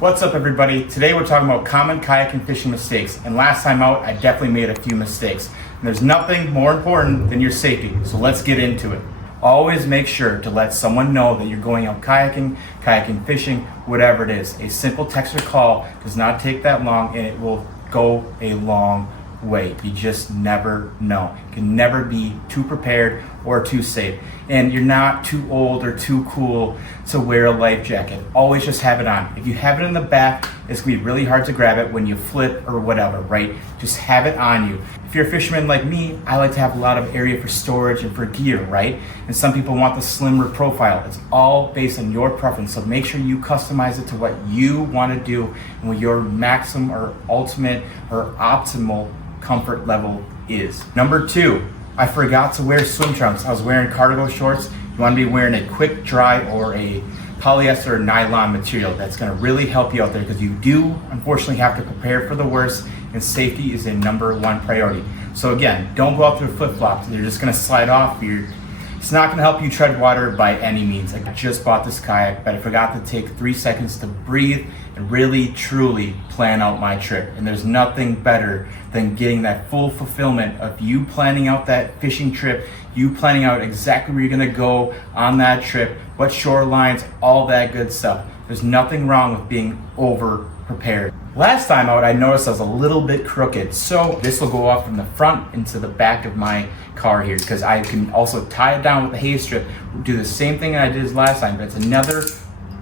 What's up everybody? Today we're talking about common kayaking fishing mistakes, and last time out I definitely made a few mistakes. And there's nothing more important than your safety, so let's get into it. Always make sure to let someone know that you're going out kayaking, kayaking fishing, whatever it is. A simple text or call does not take that long and it will go a long way. You just never know. You can never be too prepared or too safe. And you're not too old or too cool to wear a life jacket. Always just have it on. If you have it in the back, it's gonna be really hard to grab it when you flip or whatever, right? Just have it on you. If you're a fisherman like me, I like to have a lot of area for storage and for gear, right? And some people want the slimmer profile. It's all based on your preference. So make sure you customize it to what you want to do and what your maximum or ultimate or optimal comfort level is. Number 2, I forgot to wear swim trunks. I was wearing cargo shorts. You want to be wearing a quick dry or a polyester or nylon material. That's going to really help you out there because you do unfortunately have to prepare for the worst, and safety is a number 1 priority. So again, don't go out there with flip-flops. They're just going to slide off. It's not going to help you tread water by any means. I just bought this kayak, but I forgot to take 3 seconds to breathe and really truly plan out my trip. And there's nothing better than getting that full fulfillment of you planning out that fishing trip, you planning out exactly where you're going to go on that trip, what shorelines, all that good stuff. There's nothing wrong with being over prepared. Last time out, I noticed I was a little bit crooked, so this will go off from the front into the back of my car here, because I can also tie it down with a hay strip, do the same thing I did last time, but it's another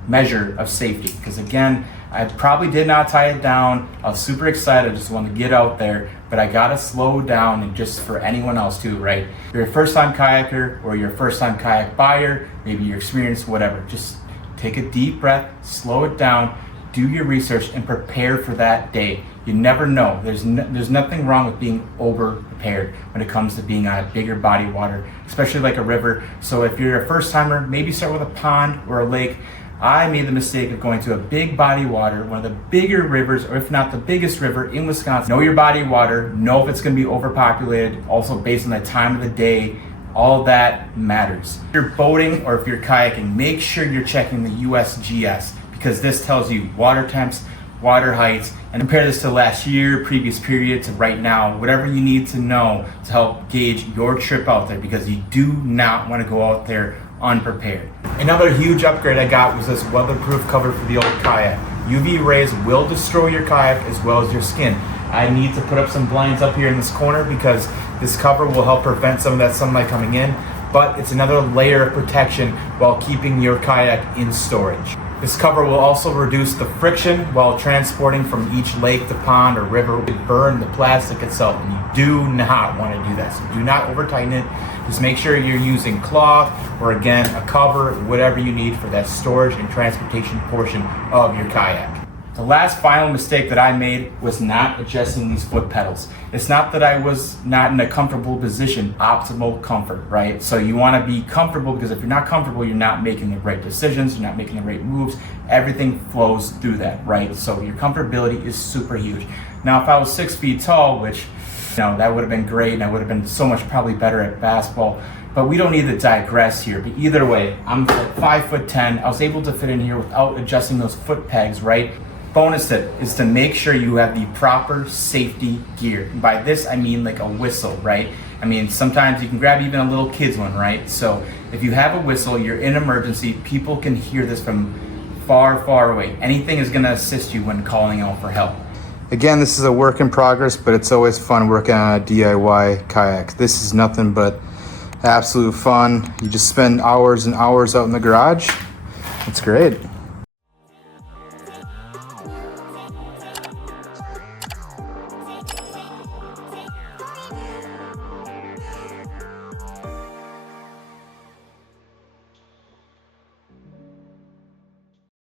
measure of safety. Because again, I probably did not tie it down. I was super excited, I just wanted to get out there, but I gotta slow down, and just for anyone else too, right? If you're a first-time kayaker or you're a first-time kayak buyer, maybe you're experienced, whatever, just take a deep breath, slow it down, do your research, and prepare for that day. You never know. There's nothing wrong with being over prepared when it comes to being on a bigger body of water, especially like a river. So if you're a first timer, maybe start with a pond or a lake. I made the mistake of going to a big body of water, one of the bigger rivers, or if not the biggest river in Wisconsin. Know your body of water, know if it's gonna be overpopulated, also based on the time of the day. All that matters. If you're boating or if you're kayaking, make sure you're checking the USGS, because this tells you water temps, water heights, and compare this to last year, previous period, to right now, whatever you need to know to help gauge your trip out there, because you do not want to go out there unprepared. Another huge upgrade I got was this weatherproof cover for the old kayak. UV rays will destroy your kayak as well as your skin. I need to put up some blinds up here in this corner because this cover will help prevent some of that sunlight coming in, but it's another layer of protection while keeping your kayak in storage. This cover will also reduce the friction while transporting from each lake to pond or river. It will burn the plastic itself, and you do not want to do that. So do not over tighten it. Just make sure you're using cloth or again a cover, whatever you need for that storage and transportation portion of your kayak. The last final mistake that I made was not adjusting these foot pedals. It's not that I was not in a comfortable position, optimal comfort, right? So you want to be comfortable, because if you're not comfortable, you're not making the right decisions, you're not making the right moves, everything flows through that, right? So your comfortability is super huge. Now, if I was 6 feet tall, which, that would have been great, and I would have been so much probably better at basketball, but we don't need to digress here. But either way, I'm like 5'10". I was able to fit in here without adjusting those foot pegs, right? Bonus tip is to make sure you have the proper safety gear. And by this, I mean like a whistle, right? I mean, sometimes you can grab even a little kid's one, right? So if you have a whistle, you're in emergency, people can hear this from far, far away. Anything is gonna assist you when calling out for help. Again, this is a work in progress, but it's always fun working on a DIY kayak. This is nothing but absolute fun. You just spend hours and hours out in the garage. It's great.